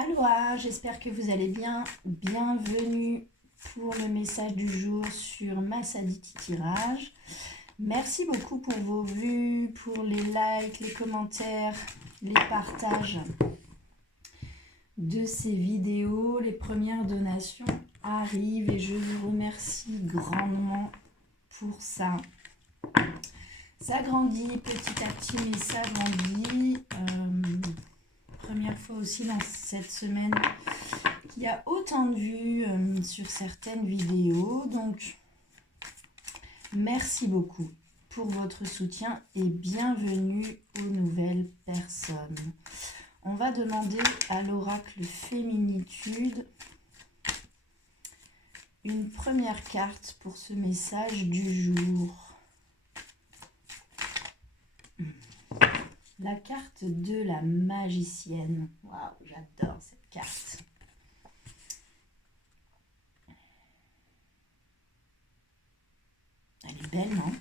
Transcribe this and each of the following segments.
Aloha, j'espère que vous allez bien. Bienvenue pour le message du jour sur Massaditi Tirage. Merci beaucoup pour vos vues, pour les likes, les commentaires, les partages de ces vidéos. Les premières donations arrivent et je vous remercie grandement pour ça. Ça grandit petit à petit, mais ça grandit. Première fois aussi dans cette semaine qu'il y a autant de vues sur certaines vidéos. Donc, merci beaucoup pour votre soutien et bienvenue aux nouvelles personnes. On va demander à l'oracle Féminitude une première carte pour ce message du jour. La carte de la magicienne. Waouh, j'adore cette carte. Elle est belle, non?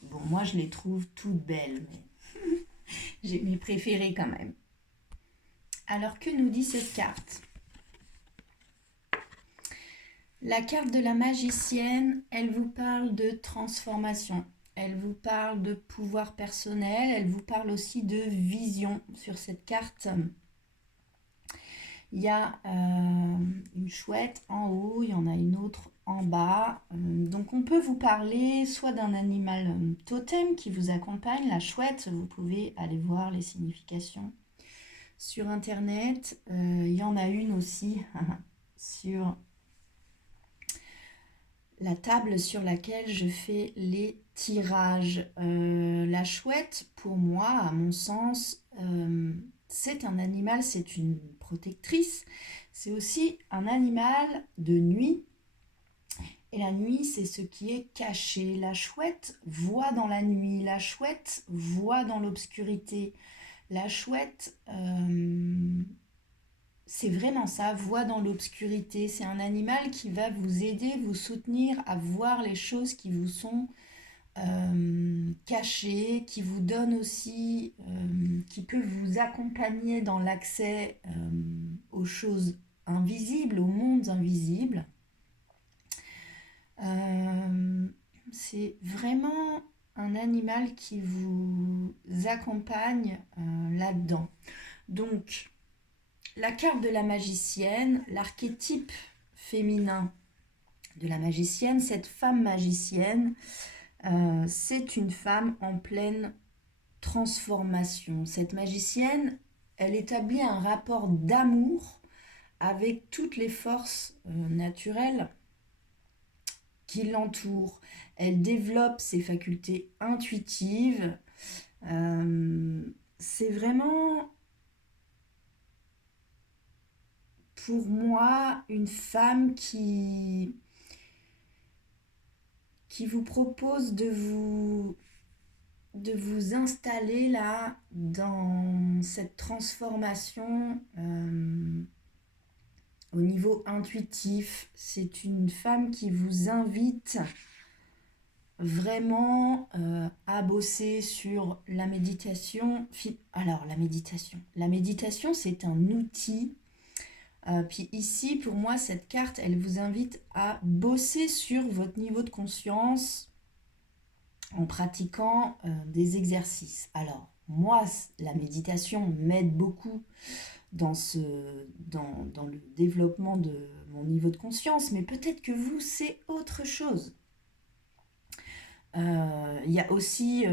Bon, moi, je les trouve toutes belles, mais j'ai mes préférées quand même. Alors, que nous dit cette carte? La carte de la magicienne, elle vous parle de transformation. Elle vous parle de pouvoir personnel, elle vous parle aussi de vision. Sur cette carte, il y a une chouette en haut, il y en a une autre en bas. Donc on peut vous parler soit d'un animal totem qui vous accompagne, la chouette, vous pouvez aller voir les significations sur internet. Il y en a une aussi sur la table sur laquelle je fais les tirages. La chouette, pour moi, à mon sens, c'est un animal, c'est une protectrice. C'est aussi un animal de nuit. Et la nuit, c'est ce qui est caché. La chouette voit dans la nuit. La chouette voit dans l'obscurité. La chouette... c'est vraiment ça, voix dans l'obscurité. C'est un animal qui va vous aider, vous soutenir à voir les choses qui vous sont cachées, qui vous donne aussi, qui peut vous accompagner dans l'accès aux choses invisibles, aux mondes invisibles. C'est vraiment un animal qui vous accompagne là-dedans. Donc, la carte de la magicienne, l'archétype féminin de la magicienne, cette femme magicienne, c'est une femme en pleine transformation. Cette magicienne, elle établit un rapport d'amour avec toutes les forces naturelles qui l'entourent. Elle développe ses facultés intuitives. C'est vraiment... pour moi, une femme qui vous propose de vous installer là dans cette transformation au niveau intuitif. C'est une femme qui vous invite vraiment à bosser sur la méditation. Alors, la méditation, c'est un outil. Puis ici, pour moi, cette carte, elle vous invite à bosser sur votre niveau de conscience en pratiquant des exercices. Alors, moi, la méditation m'aide beaucoup dans le développement de mon niveau de conscience, mais peut-être que vous, c'est autre chose. Il y a aussi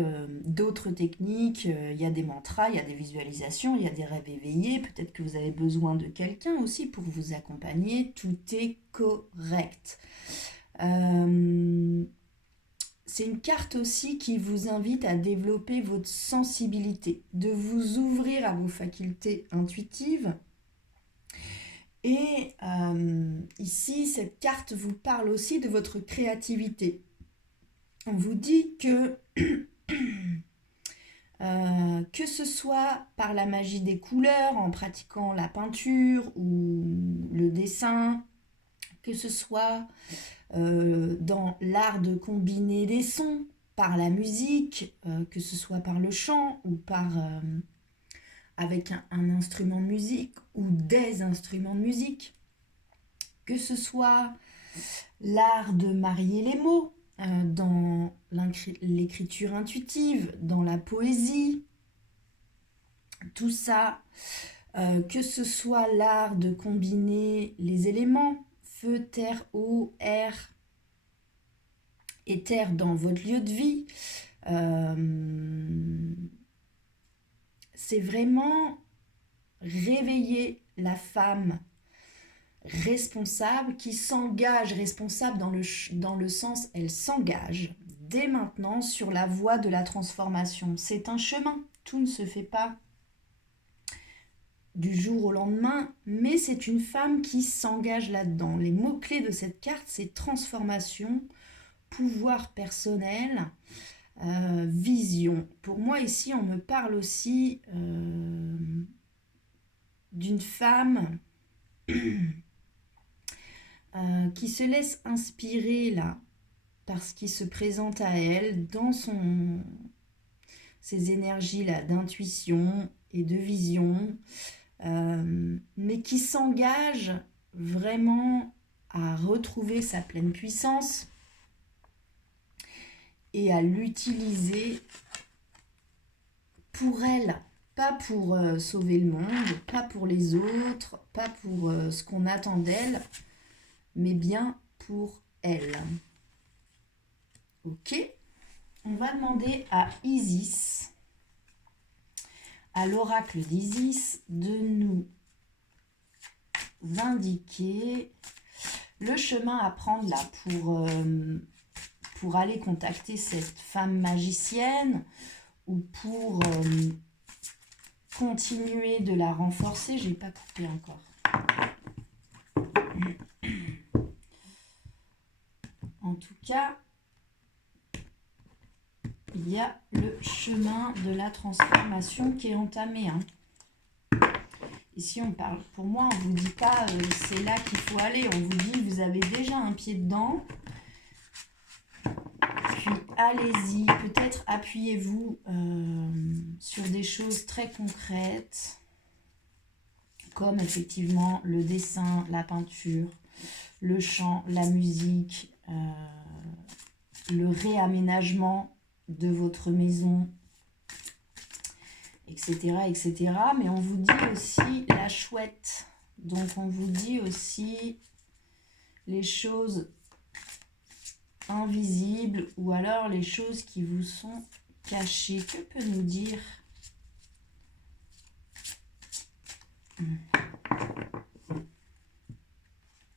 d'autres techniques, il y a des mantras, il y a des visualisations, il y a des rêves éveillés, peut-être que vous avez besoin de quelqu'un aussi pour vous accompagner, tout est correct. C'est une carte aussi qui vous invite à développer votre sensibilité, de vous ouvrir à vos facultés intuitives. Et ici, cette carte vous parle aussi de votre créativité. On vous dit que ce soit par la magie des couleurs, en pratiquant la peinture ou le dessin, que ce soit dans l'art de combiner des sons, par la musique, que ce soit par le chant ou par avec un instrument de musique ou des instruments de musique, que ce soit l'art de marier les mots dans l'écriture intuitive, dans la poésie, tout ça, que ce soit l'art de combiner les éléments, feu, terre, eau, air et terre dans votre lieu de vie. C'est vraiment réveiller la femme responsable qui s'engage, responsable dans le sens, elle s'engage dès maintenant sur la voie de la transformation. C'est un chemin, tout ne se fait pas du jour au lendemain, mais c'est une femme qui s'engage là-dedans. Les mots-clés de cette carte, c'est transformation, pouvoir personnel, vision. Pour moi, ici, on me parle aussi d'une femme qui se laisse inspirer là par ce qui se présente à elle dans ses énergies là d'intuition et de vision, mais qui s'engage vraiment à retrouver sa pleine puissance et à l'utiliser pour elle, pas pour sauver le monde, pas pour les autres, pas pour ce qu'on attend d'elle, mais bien pour elle. Ok, on va demander à Isis, à l'oracle d'Isis, de nous indiquer le chemin à prendre là pour aller contacter cette femme magicienne ou pour continuer de la renforcer. J'ai pas coupé encore. En tout cas, il y a le chemin de la transformation qui est entamé. Ici, on parle, pour moi, on ne vous dit pas c'est là qu'il faut aller. On vous dit vous avez déjà un pied dedans. Puis allez-y, peut-être appuyez-vous sur des choses très concrètes, comme effectivement le dessin, la peinture, le chant, la musique, le réaménagement de votre maison, etc., etc. Mais on vous dit aussi la chouette. Donc on vous dit aussi les choses invisibles ou alors les choses qui vous sont cachées. Que peut nous dire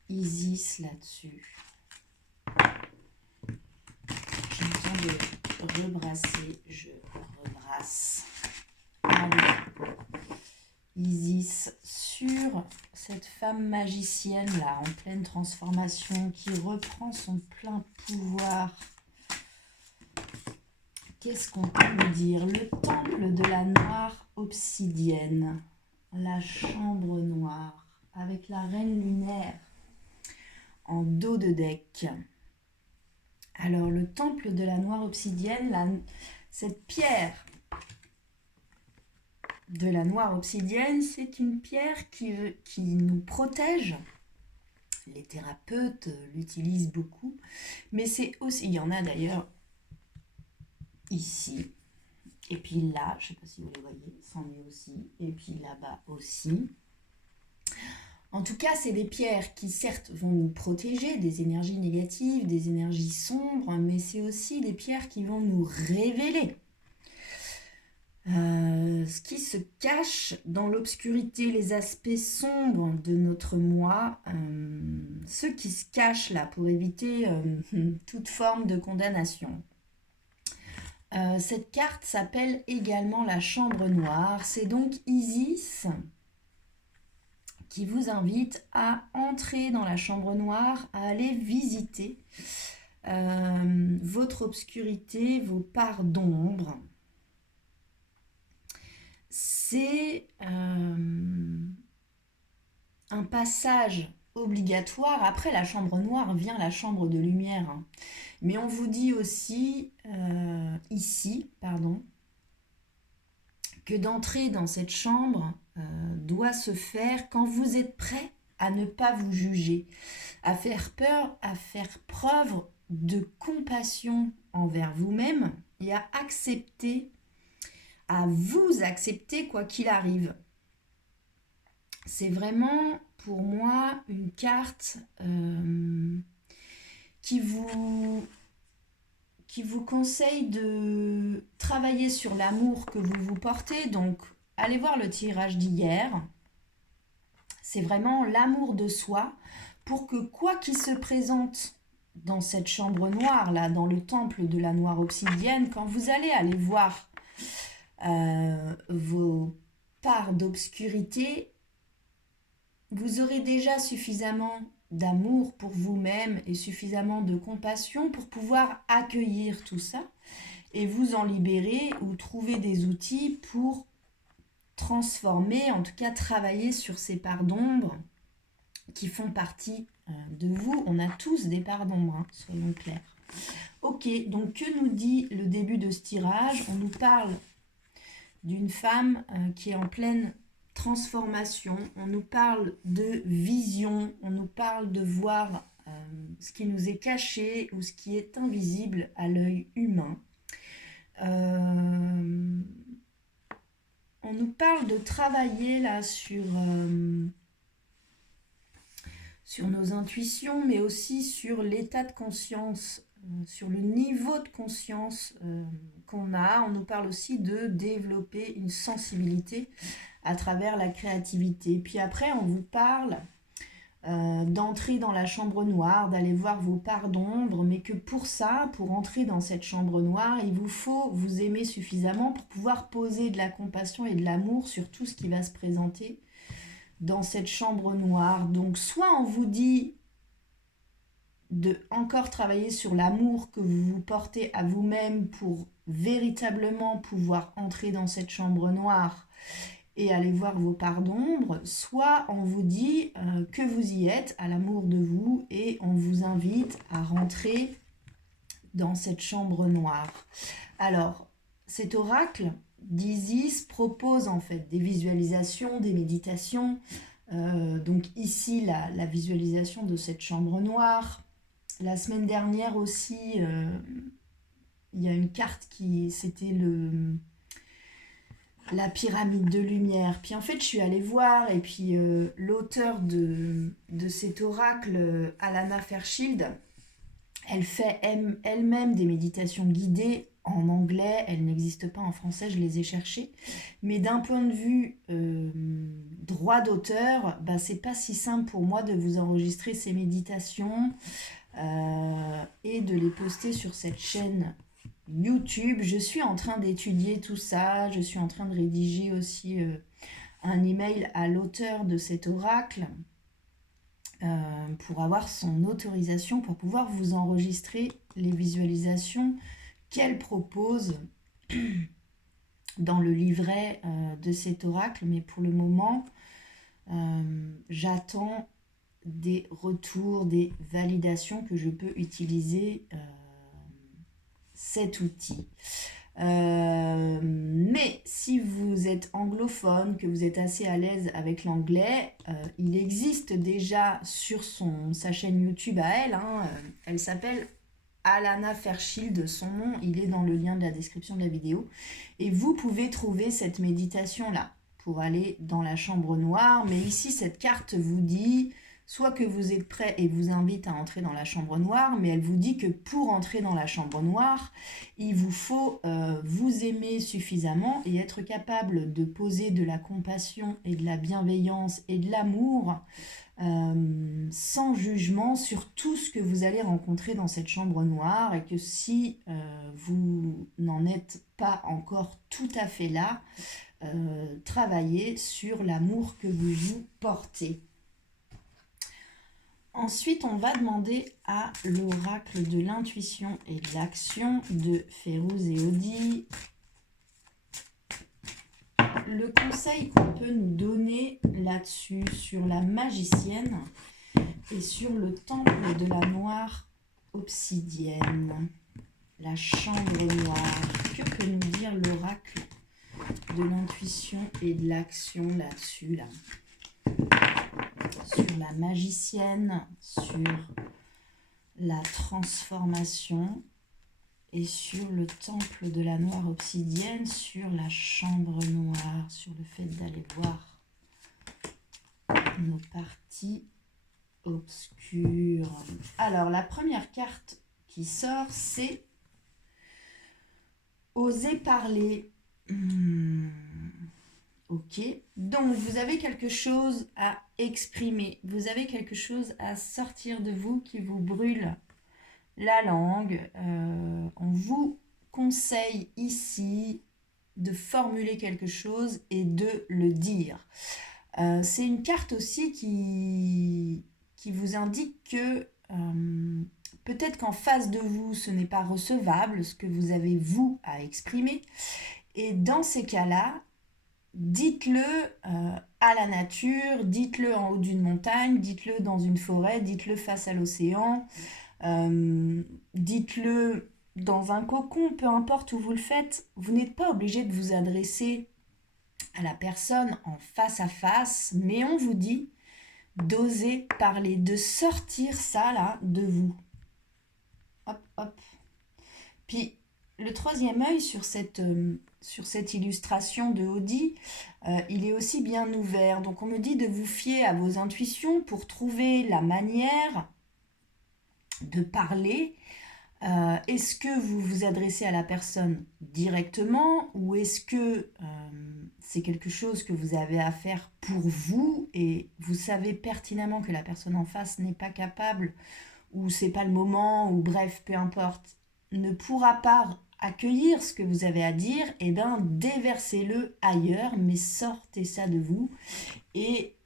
Isis là-dessus? J'ai le temps de rebrasser. Je rebrasse. Allez. Isis sur cette femme magicienne là en pleine transformation qui reprend son plein pouvoir. Qu'est-ce qu'on peut nous dire? Le temple de la noire obsidienne, la chambre noire avec la reine lunaire en dos de deck. Alors le temple de la noire obsidienne, cette pierre de la noire obsidienne, c'est une pierre qui nous protège. Les thérapeutes l'utilisent beaucoup, mais c'est aussi, il y en a d'ailleurs ici, et puis là, je ne sais pas si vous les voyez, c'en est aussi, et puis là-bas aussi. En tout cas, c'est des pierres qui certes vont nous protéger des énergies négatives, des énergies sombres, mais c'est aussi des pierres qui vont nous révéler ce qui se cache dans l'obscurité, les aspects sombres de notre moi, ce qui se cache là pour éviter toute forme de condamnation. Cette carte s'appelle également la chambre noire. C'est donc Isis qui vous invite à entrer dans la chambre noire, à aller visiter votre obscurité, vos parts d'ombre. C'est un passage obligatoire. Après la chambre noire vient la chambre de lumière. Mais on vous dit aussi ici, que d'entrer dans cette chambre doit se faire quand vous êtes prêt à ne pas vous juger, à faire preuve de compassion envers vous-même et à vous accepter quoi qu'il arrive. C'est vraiment pour moi une carte qui vous conseille de travailler sur l'amour que vous vous portez. Donc, allez voir le tirage d'hier. C'est vraiment l'amour de soi pour que quoi qu'il se présente dans cette chambre noire, là, dans le temple de la noire obsidienne, quand vous allez aller voir vos parts d'obscurité, vous aurez déjà suffisamment d'amour pour vous-même et suffisamment de compassion pour pouvoir accueillir tout ça et vous en libérer ou trouver des outils pour transformer, en tout cas travailler sur ces parts d'ombre qui font partie de vous. On a tous des parts d'ombre, hein, soyons clairs. Ok, donc que nous dit le début de ce tirage? On nous parle d'une femme qui est en pleine transformation, on nous parle de vision, on nous parle de voir ce qui nous est caché ou ce qui est invisible à l'œil humain. On nous parle de travailler là sur nos intuitions, mais aussi sur l'état de conscience, sur le niveau de conscience qu'on a. On nous parle aussi de développer une sensibilité à travers la créativité. Puis après, on vous parle d'entrer dans la chambre noire, d'aller voir vos parts d'ombre, mais que pour ça, pour entrer dans cette chambre noire, il vous faut vous aimer suffisamment pour pouvoir poser de la compassion et de l'amour sur tout ce qui va se présenter dans cette chambre noire. Donc soit on vous dit de encore travailler sur l'amour que vous vous portez à vous-même pour véritablement pouvoir entrer dans cette chambre noire et aller voir vos parts d'ombre, soit on vous dit que vous y êtes, à l'amour de vous, et on vous invite à rentrer dans cette chambre noire. Alors, cet oracle d'Isis propose en fait des visualisations, des méditations. Donc ici, la visualisation de cette chambre noire. La semaine dernière aussi, il y a une carte c'était la pyramide de lumière. Puis en fait, je suis allée voir, et puis l'auteur de cet oracle, Alana Fairchild, elle fait elle-même des méditations guidées en anglais. Elles n'existent pas en français, je les ai cherchées. Mais d'un point de vue droit d'auteur, c'est pas si simple pour moi de vous enregistrer ces méditations et de les poster sur cette chaîne YouTube. Je suis en train d'étudier tout ça, je suis en train de rédiger aussi un email à l'auteur de cet oracle pour avoir son autorisation pour pouvoir vous enregistrer les visualisations qu'elle propose dans le livret de cet oracle. Mais pour le moment, j'attends des retours, des validations que je peux utiliser cet outil. Mais si vous êtes anglophone, que vous êtes assez à l'aise avec l'anglais, il existe déjà sur sa chaîne YouTube à elle, elle s'appelle Alana Fairchild, son nom il est dans le lien de la description de la vidéo, et vous pouvez trouver cette méditation là pour aller dans la chambre noire. Mais ici cette carte vous dit soit que vous êtes prêt et vous invite à entrer dans la chambre noire, mais elle vous dit que pour entrer dans la chambre noire, il vous faut vous aimer suffisamment et être capable de poser de la compassion et de la bienveillance et de l'amour sans jugement sur tout ce que vous allez rencontrer dans cette chambre noire, et que si vous n'en êtes pas encore tout à fait là, travaillez sur l'amour que vous vous portez. Ensuite, on va demander à l'oracle de l'intuition et de l'action de Férouz et Odi le conseil qu'on peut nous donner là-dessus, sur la magicienne et sur le temple de la noire obsidienne, la chambre noire. Que peut nous dire l'oracle de l'intuition et de l'action là-dessus, là. Sur la magicienne, sur la transformation et sur le temple de la noire obsidienne, sur la chambre noire, sur le fait d'aller voir nos parties obscures. Alors, la première carte qui sort, c'est oser parler. Ok, donc vous avez quelque chose à exprimer, vous avez quelque chose à sortir de vous qui vous brûle la langue. On vous conseille ici de formuler quelque chose et de le dire. C'est une carte aussi qui vous indique que peut-être qu'en face de vous, ce n'est pas recevable, ce que vous avez vous à exprimer. Et dans ces cas-là, dites-le à la nature, dites-le en haut d'une montagne, dites-le dans une forêt, dites-le face à l'océan, dites-le dans un cocon, peu importe où vous le faites. Vous n'êtes pas obligé de vous adresser à la personne en face à face, mais on vous dit d'oser parler, de sortir ça là de vous. Hop, hop. Puis le troisième œil sur cette illustration de Odie, il est aussi bien ouvert. Donc on me dit de vous fier à vos intuitions pour trouver la manière de parler. Est-ce que vous vous adressez à la personne directement ou est-ce que c'est quelque chose que vous avez à faire pour vous et vous savez pertinemment que la personne en face n'est pas capable ou c'est pas le moment ou bref, peu importe, ne pourra pas accueillir ce que vous avez à dire, et bien déversez-le ailleurs, mais sortez ça de vous et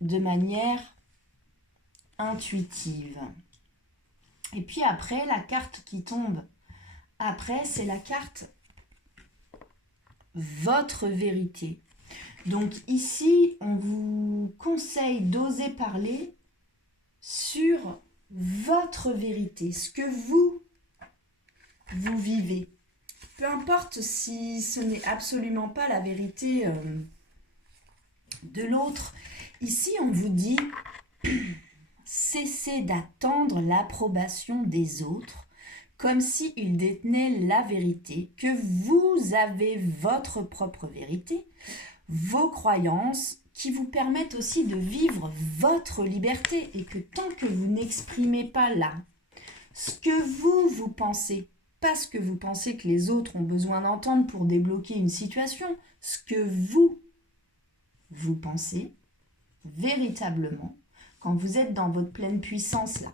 de manière intuitive. Et puis après, la carte qui tombe après, c'est la carte votre vérité. Donc ici, on vous conseille d'oser parler sur votre vérité, ce que vous vivez. Peu importe si ce n'est absolument pas la vérité de l'autre. Ici, on vous dit, cessez d'attendre l'approbation des autres comme s'ils détenaient la vérité, que vous avez votre propre vérité, vos croyances qui vous permettent aussi de vivre votre liberté et que tant que vous n'exprimez pas là ce que vous pensez, pas ce que vous pensez que les autres ont besoin d'entendre pour débloquer une situation, ce que vous pensez véritablement, quand vous êtes dans votre pleine puissance là,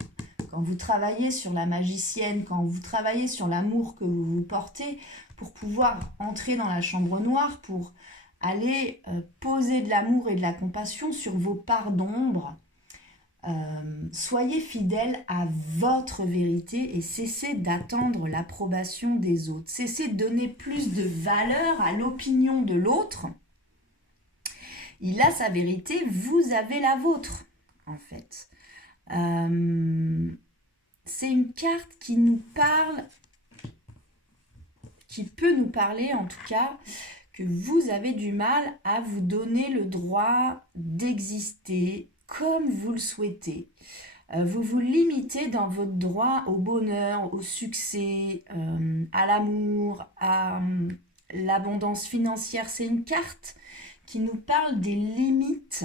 quand vous travaillez sur la magicienne, quand vous travaillez sur l'amour que vous vous portez pour pouvoir entrer dans la chambre noire, pour aller poser de l'amour et de la compassion sur vos parts d'ombre. Soyez fidèle à votre vérité et cessez d'attendre l'approbation des autres. Cessez de donner plus de valeur à l'opinion de l'autre. Il a sa vérité, vous avez la vôtre, en fait. C'est une carte qui nous parle, qui peut nous parler en tout cas, que vous avez du mal à vous donner le droit d'exister comme vous le souhaitez. Vous vous limitez dans votre droit au bonheur, au succès, à l'amour, à l'abondance financière. C'est une carte qui nous parle des limites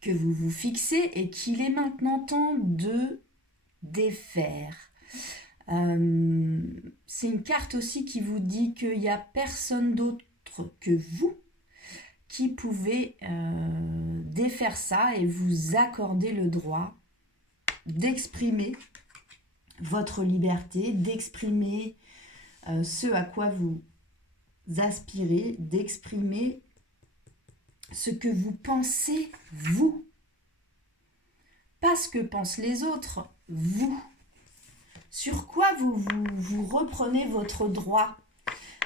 que vous vous fixez et qu'il est maintenant temps de défaire. C'est une carte aussi qui vous dit qu'il n'y a personne d'autre que vous qui pouvez défaire ça et vous accorder le droit d'exprimer votre liberté, d'exprimer ce à quoi vous aspirez, d'exprimer ce que vous pensez vous. Pas ce que pensent les autres, vous. Sur quoi vous reprenez votre droit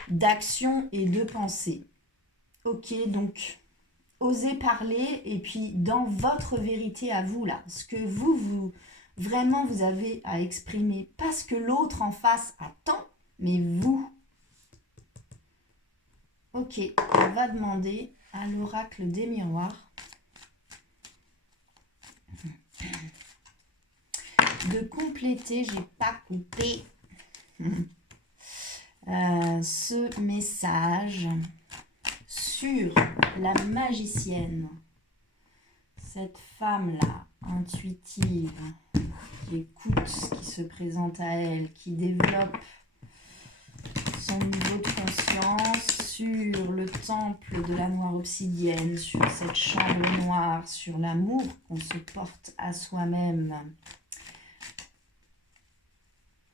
d'action et de pensée. Ok, donc osez parler et puis dans votre vérité à vous là, ce que vous vraiment vous avez à exprimer, pas ce que l'autre en face attend, mais vous. Ok, on va demander à l'oracle des miroirs de compléter, j'ai pas coupé, ce message sur la magicienne, cette femme-là, intuitive, qui écoute ce qui se présente à elle, qui développe son niveau de conscience sur le temple de la noire obsidienne, sur cette chambre noire, sur l'amour qu'on se porte à soi-même,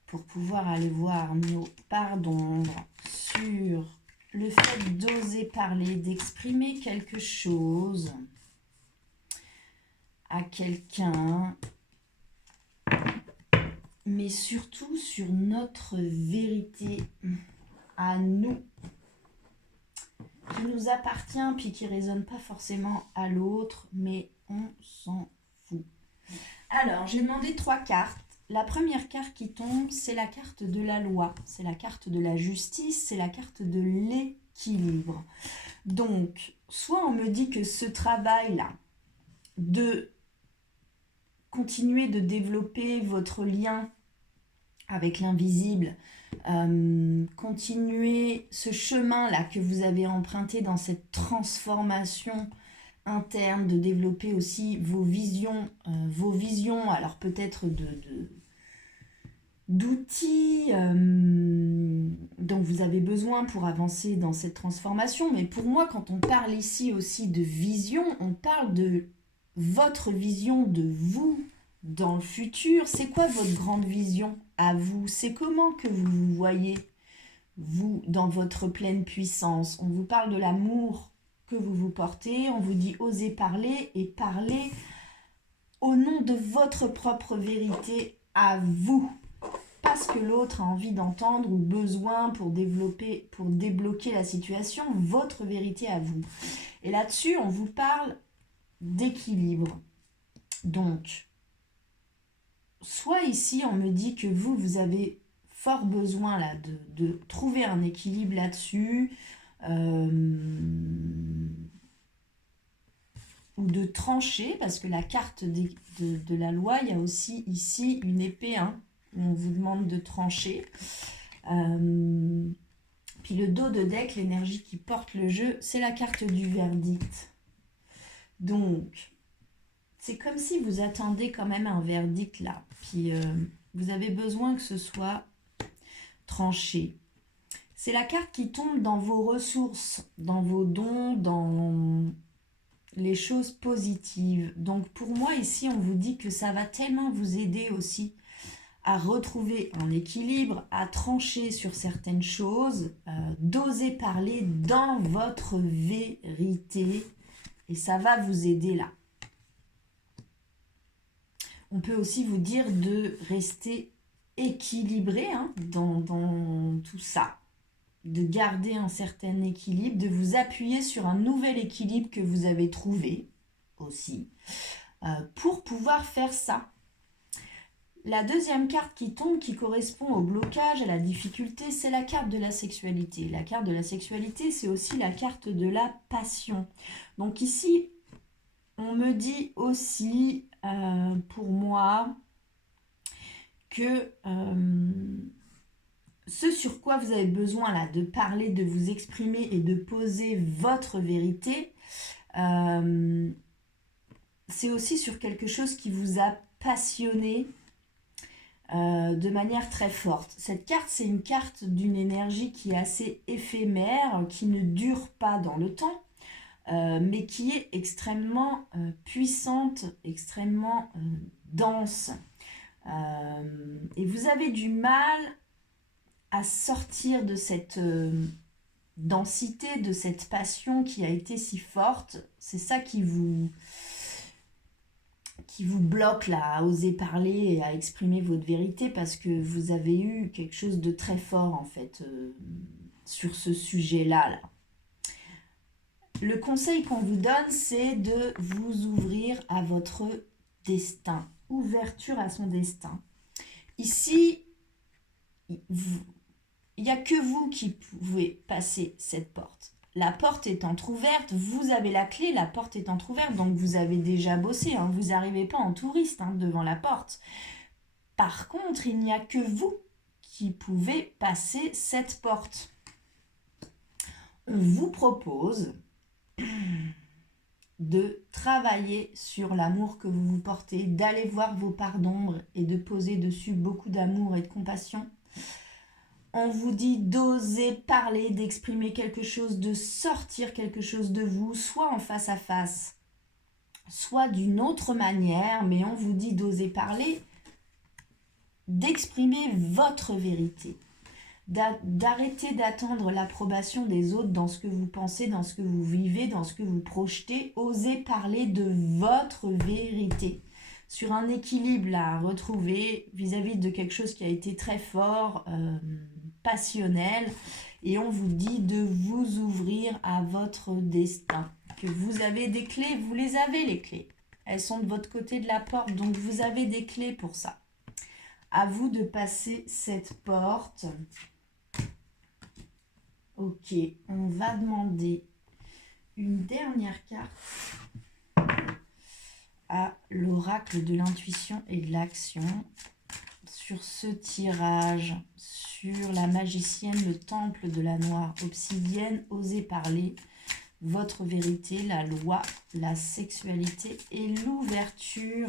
pour pouvoir aller voir nos parts d'ombre, sur le fait d'oser parler, d'exprimer quelque chose à quelqu'un, mais surtout sur notre vérité à nous, qui nous appartient, puis qui ne résonne pas forcément à l'autre, mais on s'en fout. Alors, j'ai demandé 3 cartes. La première carte qui tombe, c'est la carte de la loi, c'est la carte de la justice, c'est la carte de l'équilibre. Donc, soit on me dit que ce travail-là, de continuer de développer votre lien avec l'invisible, continuer ce chemin-là que vous avez emprunté dans cette transformation interne, de développer aussi vos visions, alors peut-être d'outils dont vous avez besoin pour avancer dans cette transformation. Mais pour moi, quand on parle ici aussi de vision, on parle de votre vision de vous dans le futur. C'est quoi votre grande vision à vous? C'est comment que vous vous voyez, vous, dans votre pleine puissance? On vous parle de l'amour que vous vous portez, on vous dit osez parler, et parler au nom de votre propre vérité à vous. Pas ce que l'autre a envie d'entendre ou besoin pour débloquer la situation, votre vérité à vous. Et là-dessus, on vous parle d'équilibre. Donc, soit ici, on me dit que vous avez fort besoin là, de trouver un équilibre là-dessus, ou de trancher, parce que la carte de la loi, il y a aussi ici une épée, hein, où on vous demande de trancher. Puis le dos de deck, l'énergie qui porte le jeu, c'est la carte du verdict. Donc, c'est comme si vous attendez quand même un verdict là. Puis vous avez besoin que ce soit tranché. C'est la carte qui tombe dans vos ressources, dans vos dons, dans les choses positives. Donc pour moi ici, on vous dit que ça va tellement vous aider aussi à retrouver un équilibre, à trancher sur certaines choses, d'oser parler dans votre vérité, et ça va vous aider là. On peut aussi vous dire de rester équilibré dans tout ça, de garder un certain équilibre, de vous appuyer sur un nouvel équilibre que vous avez trouvé aussi, pour pouvoir faire ça. La deuxième carte qui tombe, qui correspond au blocage, à la difficulté, c'est la carte de la sexualité. La carte de la sexualité, c'est aussi la carte de la passion. Donc ici, on me dit aussi, pour moi, que ce sur quoi vous avez besoin là, de parler, de vous exprimer et de poser votre vérité, c'est aussi sur quelque chose qui vous a passionné, de manière très forte. Cette carte, c'est une carte d'une énergie qui est assez éphémère, qui ne dure pas dans le temps, mais qui est extrêmement puissante, extrêmement dense. Et vous avez du mal à sortir de cette densité, de cette passion qui a été si forte. C'est ça qui vous bloque là, à oser parler et à exprimer votre vérité, parce que vous avez eu quelque chose de très fort en fait sur ce sujet-là. Là. Le conseil qu'on vous donne, c'est de vous ouvrir à votre destin. Ouverture à son destin. Ici, il n'y a que vous qui pouvez passer cette porte. la porte est entrouverte, vous avez la clé, la porte est entrouverte, donc vous avez déjà bossé, hein, vous n'arrivez pas en touriste hein, devant la porte. Par contre, il n'y a que vous qui pouvez passer cette porte. On vous propose de travailler sur l'amour que vous vous portez, d'aller voir vos parts d'ombre et de poser dessus beaucoup d'amour et de compassion. On vous dit d'oser parler, d'exprimer quelque chose, de sortir quelque chose de vous, soit en face à face, soit d'une autre manière, mais on vous dit d'oser parler, d'exprimer votre vérité, d'arrêter d'attendre l'approbation des autres dans ce que vous pensez, dans ce que vous vivez, dans ce que vous projetez. Osez parler de votre vérité, sur un équilibre à retrouver vis-à-vis de quelque chose qui a été très fort, passionnel, et on vous dit de vous ouvrir à votre destin, que vous avez des clés, vous les avez les clés, elles sont de votre côté de la porte, donc vous avez des clés pour ça. À vous de passer cette porte. Ok, on va demander une dernière carte à l'oracle de l'intuition et de l'action sur ce tirage, sur la magicienne, le temple de la noire obsidienne. Osez parler, votre vérité, la loi, la sexualité et l'ouverture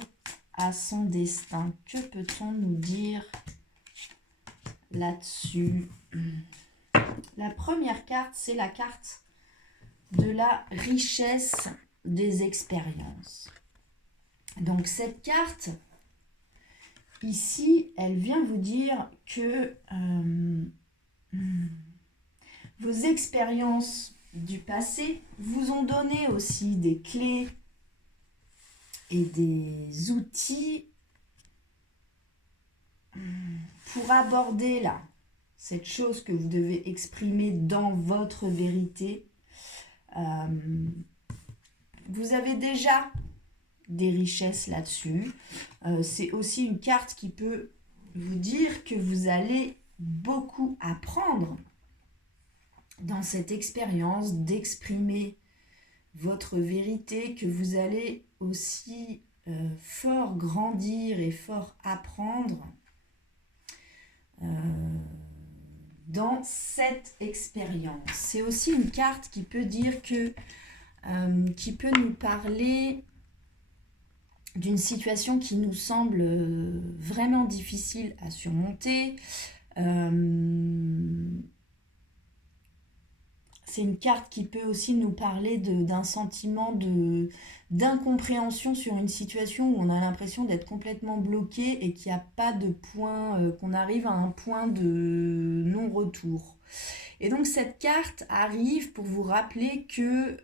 à son destin. Que peut-on nous dire là-dessus? La première carte, c'est la carte de la richesse des expériences. Donc cette carte, ici, elle vient vous dire que vos expériences du passé vous ont donné aussi des clés et des outils pour aborder là, cette chose que vous devez exprimer dans votre vérité. Vous avez déjà des richesses là-dessus. C'est aussi une carte qui peut vous dire que vous allez beaucoup apprendre dans cette expérience d'exprimer votre vérité, que vous allez aussi fort grandir et fort apprendre dans cette expérience. C'est aussi une carte qui peut dire que qui peut nous parler d'une situation qui nous semble vraiment difficile à surmonter. C'est une carte qui peut aussi nous parler d'un sentiment d'incompréhension sur une situation où on a l'impression d'être complètement bloqué et qu'il n'y a pas de point, qu'on arrive à un point de non-retour. Et donc cette carte arrive pour vous rappeler que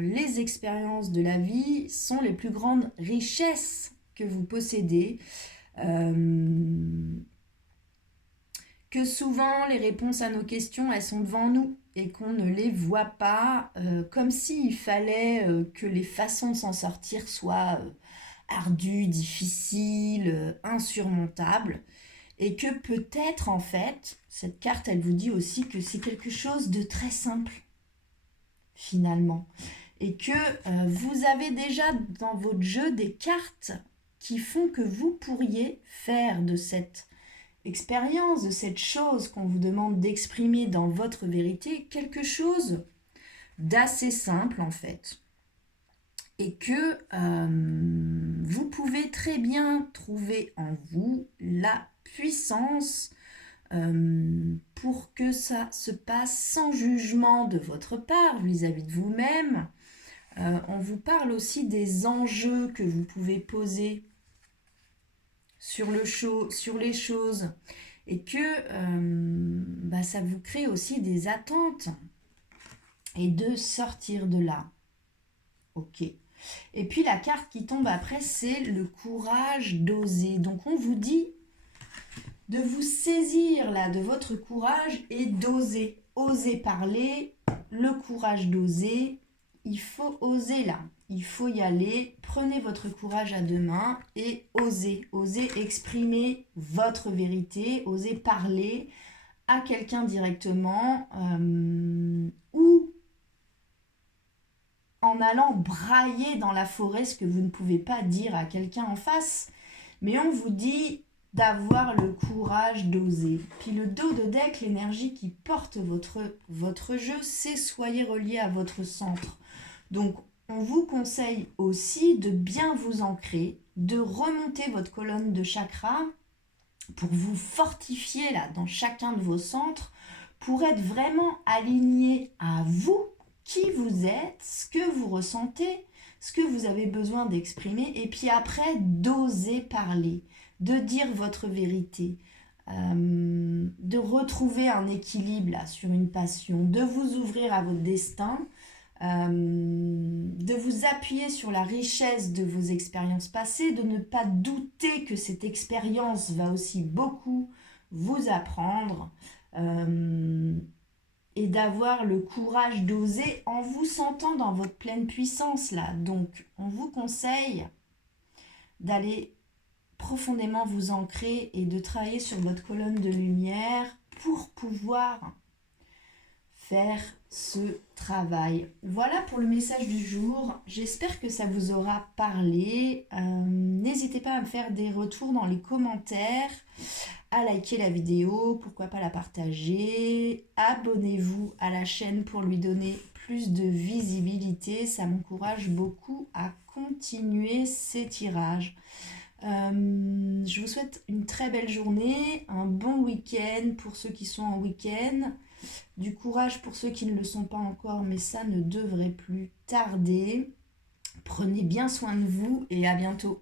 les expériences de la vie sont les plus grandes richesses que vous possédez. Que souvent les réponses à nos questions, elles sont devant nous et qu'on ne les voit pas, comme s'il fallait que les façons de s'en sortir soient ardues, difficiles, insurmontables. Et que peut-être, en fait, cette carte, elle vous dit aussi que c'est quelque chose de très simple, finalement. Et que vous avez déjà dans votre jeu des cartes qui font que vous pourriez faire de cette expérience, de cette chose qu'on vous demande d'exprimer dans votre vérité, quelque chose d'assez simple, en fait. Et que vous pouvez très bien trouver en vous la puissance pour que ça se passe sans jugement de votre part vis-à-vis de vous-même. On vous parle aussi des enjeux que vous pouvez poser sur les choses et que ça vous crée aussi des attentes et de sortir de là. Ok. Et puis la carte qui tombe après, c'est le courage d'oser. Donc on vous dit de vous saisir là de votre courage et d'oser. Oser parler, le courage d'oser. Il faut oser là. Il faut y aller. Prenez votre courage à deux mains et osez. Osez exprimer votre vérité. Osez parler à quelqu'un directement ou en allant brailler dans la forêt ce que vous ne pouvez pas dire à quelqu'un en face. Mais on vous dit d'avoir le courage d'oser. Puis le dos de deck, l'énergie qui porte votre jeu, c'est soyez relié à votre centre. Donc, on vous conseille aussi de bien vous ancrer, de remonter votre colonne de chakra pour vous fortifier là dans chacun de vos centres, pour être vraiment aligné à vous, qui vous êtes, ce que vous ressentez, ce que vous avez besoin d'exprimer, et puis après d'oser parler, de dire votre vérité, de retrouver un équilibre là, sur une passion, de vous ouvrir à votre destin, de vous appuyer sur la richesse de vos expériences passées, de ne pas douter que cette expérience va aussi beaucoup vous apprendre, et d'avoir le courage d'oser en vous sentant dans votre pleine puissance là. Donc on vous conseille d'aller profondément vous ancrer et de travailler sur votre colonne de lumière pour pouvoir faire ce travail. Voilà pour le message du jour. J'espère que ça vous aura parlé. N'hésitez pas à me faire des retours dans les commentaires, à liker la vidéo, pourquoi pas la partager. Abonnez-vous à la chaîne pour lui donner plus de visibilité. Ça m'encourage beaucoup à continuer ces tirages. Je vous souhaite une très belle journée, un bon week-end pour ceux qui sont en week-end, du courage pour ceux qui ne le sont pas encore, mais ça ne devrait plus tarder. Prenez bien soin de vous et à bientôt.